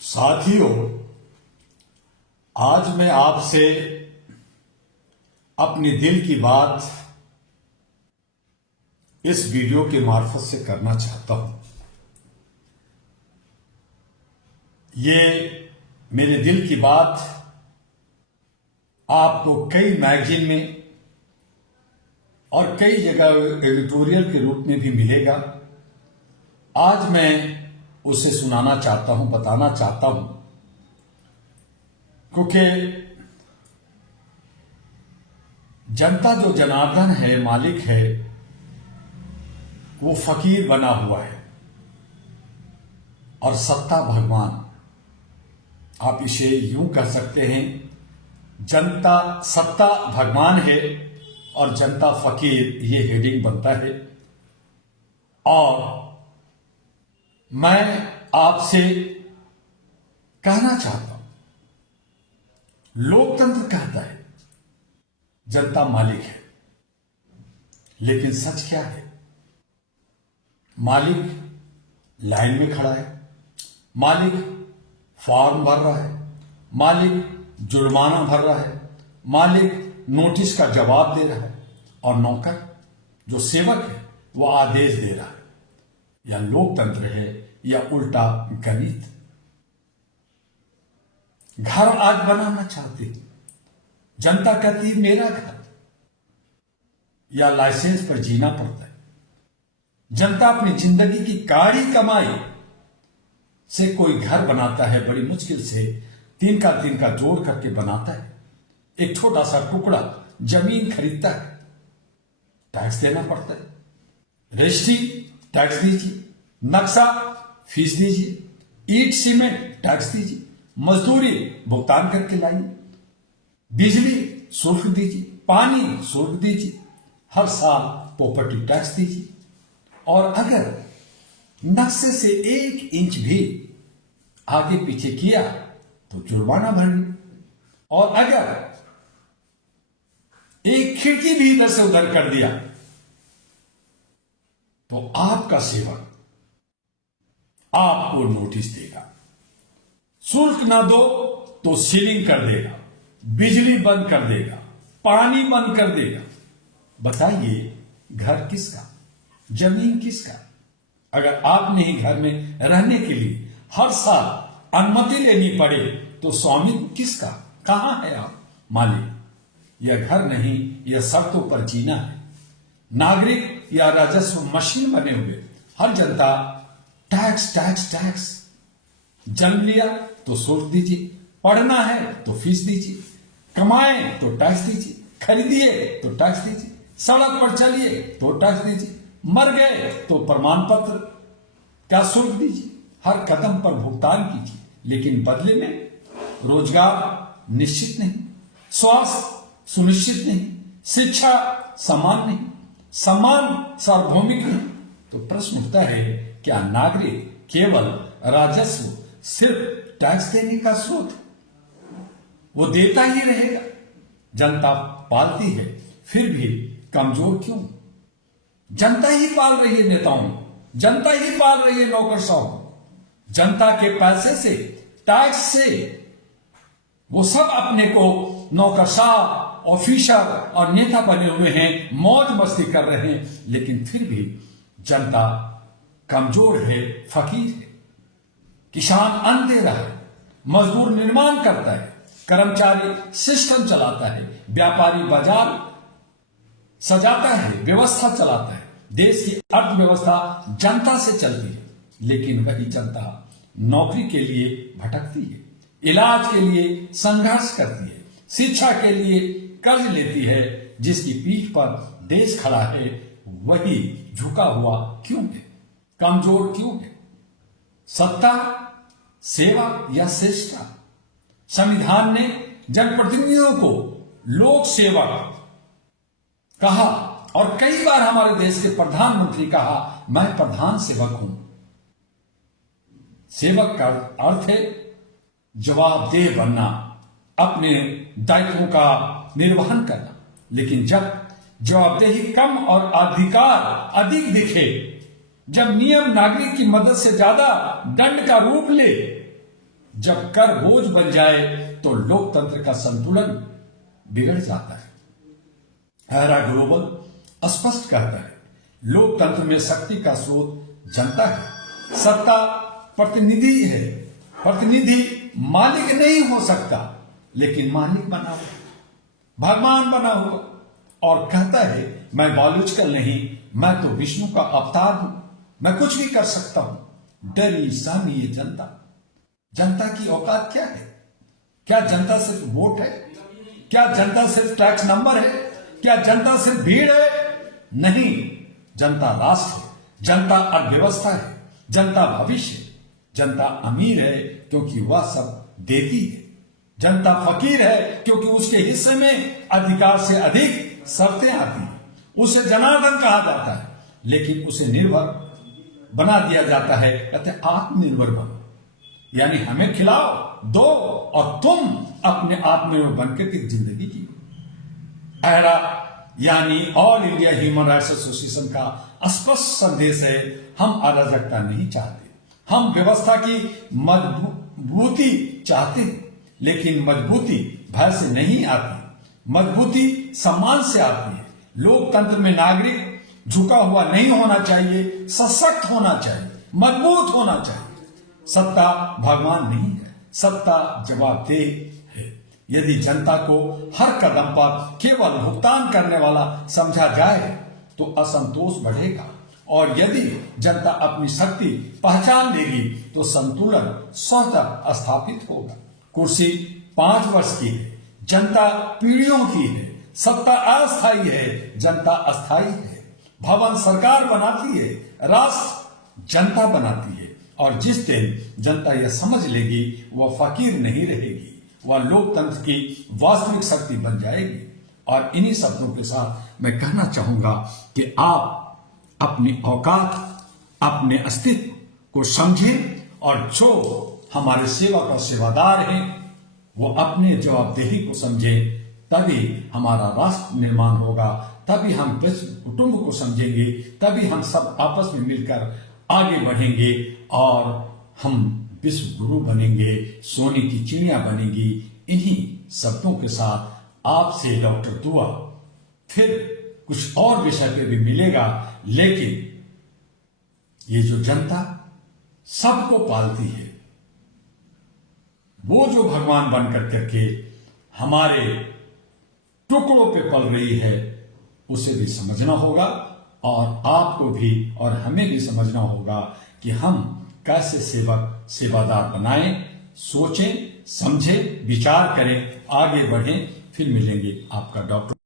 साथियों, आज मैं आपसे अपनी दिल की बात इस वीडियो के मार्फत से करना चाहता हूं। ये मेरे दिल की बात आपको कई मैगजीन में और कई जगह एडिटोरियल के रूप में भी मिलेगा। आज मैं उसे सुनाना चाहता हूं, बताना चाहता हूं, क्योंकि जनता जो जनार्दन है, मालिक है, वो फकीर बना हुआ है और सत्ता भगवान। आप इसे यूं कह सकते हैं, जनता सत्ता भगवान है और जनता फकीर, ये हेडिंग बनता है। और मैं आपसे कहना चाहता हूं, लोकतंत्र कहता है जनता मालिक है, लेकिन सच क्या है? मालिक लाइन में खड़ा है, मालिक फॉर्म भर रहा है, मालिक जुर्माना भर रहा है, मालिक नोटिस का जवाब दे रहा है और नौकर जो सेवक है वो आदेश दे रहा है। या लोकतंत्र है या उल्टा गणित। घर आज बनाना चाहती, जनता कहती मेरा घर, या लाइसेंस पर जीना पड़ता है। जनता अपनी जिंदगी की कारी कमाई से कोई घर बनाता है, बड़ी मुश्किल से तीन का जोड़ करके बनाता है। एक छोटा सा टुकड़ा जमीन खरीदता है, टैक्स देना पड़ता है, रजिस्ट्री टैक्स दीजिए, नक्शा फीस दीजिए, ईट सीमेंट टैक्स दीजिए, मजदूरी भुगतान करके लाइए, बिजली शुल्क दीजिए, पानी शुल्क दीजिए, हर साल प्रॉपर्टी टैक्स दीजिए। और अगर नक्शे से 1 इंच भी आगे पीछे किया तो जुर्माना भरिए। और अगर एक खिड़की भी इधर से उधर कर दिया तो आपका सेवक आपको नोटिस देगा। शुल्क ना दो तो सीलिंग कर देगा, बिजली बंद कर देगा, पानी बंद कर देगा। बताइए, घर किसका, जमीन किसका? अगर आपने ही घर में रहने के लिए हर साल अनुमति लेनी पड़े तो स्वामित्व किसका? कहां है आप मालिक? यह घर नहीं, यह शर्तों पर जीना है। नागरिक या राजस्व मशीन बने हुए हर जनता टैक्स टैक्स टैक्स। जन्म लिया तो शुल्क दीजिए, पढ़ना है तो फीस दीजिए, कमाए तो टैक्स दीजिए, खरीदिए तो टैक्स दीजिए, सड़क पर चलिए तो टैक्स दीजिए, मर गए तो प्रमाण पत्र का शुल्क दीजिए। हर कदम पर भुगतान कीजिए, लेकिन बदले में रोजगार निश्चित नहीं, स्वास्थ्य सुनिश्चित नहीं, शिक्षा समान नहीं, सम्मान सार्वभौमिक नहीं। तो प्रश्न उठता है, क्या नागरिक केवल राजस्व सिर्फ टैक्स देने का स्रोत है? वो देता ही रहेगा। जनता पालती है, फिर भी कमजोर क्यों? जनता ही पाल रही है नेताओं, जनता ही पाल रही है नौकरशाहों। जनता के पैसे से, टैक्स से वो सब अपने को नौकरशाह, ऑफिसर और नेता बने हुए हैं, मौज मस्ती कर रहे हैं। लेकिन फिर भी जनता कमजोर है, फकीर है। किसान अन्न दे रहा है, मजदूर निर्माण करता है, कर्मचारी सिस्टम चलाता है, व्यापारी बाजार सजाता है, व्यवस्था चलाता है। देश की अर्थव्यवस्था जनता से चलती है, लेकिन वही जनता नौकरी के लिए भटकती है, इलाज के लिए संघर्ष करती है, शिक्षा के लिए कर्ज लेती है। जिसकी पीठ पर देश खड़ा है वही झुका हुआ क्यों है, कमजोर क्यों है? सत्ता, सेवा या श्रेष्ठता? संविधान ने जनप्रतिनिधियों को लोक सेवक कहा और कई बार हमारे देश के प्रधानमंत्री कहा, मैं प्रधान सेवक हूं। सेवक का अर्थ है जवाबदेह बनना, अपने दायित्वों का निर्वहन करना। लेकिन जब जवाबदेही कम और अधिकार अधिक दिखे, जब नियम नागरिक की मदद से ज्यादा दंड का रूप ले, जब कर बोझ बन जाए तो लोकतंत्र का संतुलन बिगड़ जाता है। हैरा ग्लोबल स्पष्ट कहता है, लोकतंत्र में शक्ति का स्रोत जनता है। सत्ता प्रतिनिधि है, प्रतिनिधि मालिक नहीं हो सकता, लेकिन मालिक बना हुआ, भगवान बना हुआ, और कहता है मैं बायोलॉजिकल नहीं, मैं तो विष्णु का अवतार हूं, मैं कुछ भी कर सकता हूं। डरी सहमी ये जनता। जनता की औकात क्या है? क्या जनता सिर्फ वोट है? क्या जनता सिर्फ टैक्स नंबर है? क्या जनता सिर्फ भीड़ है? नहीं, जनता राष्ट्र है, जनता अर्थव्यवस्था है, जनता भविष्य है। जनता अमीर है क्योंकि वह सब देती है, जनता फकीर है क्योंकि उसके हिस्से में अधिकार से अधिक शर्तें आती हैं। उसे जनार्दन कहा जाता है, लेकिन उसे निर्भर बना दिया जाता है, कहते आत्मनिर्भर बनो, यानी हमें खिलाओ दो और तुम अपने आत्मनिर्भर बनकर की जिंदगी जियो। ऐरा यानी all India human rights association का स्पष्ट संदेश है, हम अराजकता नहीं चाहते, हम व्यवस्था की मजबूती चाहते हैं, लेकिन मजबूती भय से नहीं आती, मजबूती सम्मान से आती है। लोकतंत्र में नागरिक झुका हुआ नहीं होना चाहिए, सशक्त होना चाहिए, मजबूत होना चाहिए। सत्ता भगवान नहीं है, सत्ता जवाबदेह है। यदि जनता को हर कदम पर केवल भुगतान करने वाला समझा जाए तो असंतोष बढ़ेगा, और यदि जनता अपनी शक्ति पहचान लेगी तो संतुलन स्वतः स्थापित होगा। कुर्सी 5 वर्ष की है, जनता पीढ़ियों की है। सत्ता अस्थायी है, जनता अस्थायी है। भवन सरकार बनाती है, राष्ट्र जनता बनाती है। और जिस दिन जनता यह समझ लेगी, वह फकीर नहीं रहेगी, वह लोकतंत्र की वास्तविक शक्ति बन जाएगी। और इन्हीं शब्दों के साथ मैं कहना चाहूंगा कि आप अपनी औकात, अपने अस्तित्व को समझें, और जो हमारे सेवक और सेवादार हैं वो अपने जवाबदेही को समझें, तभी हमारा राष्ट्र निर्माण होगा, तभी हम विश्व कुटुंब को समझेंगे, तभी हम सब आपस में मिलकर आगे बढ़ेंगे और हम विश्व गुरु बनेंगे, सोने की चिड़िया बनेगी। इन्हीं शब्दों के साथ आपसे डॉक्टर दुआ फिर कुछ और विषय पे भी मिलेगा, लेकिन ये जो जनता सबको पालती है, वो जो भगवान बनकर करके हमारे टुकड़ों पे पल रही है, उसे भी समझना होगा, और आपको भी और हमें भी समझना होगा कि हम कैसे सेवक सेवादार बनाएं। सोचें, समझें, विचार करें, आगे बढ़ें। फिर मिलेंगे। आपका डॉक्टर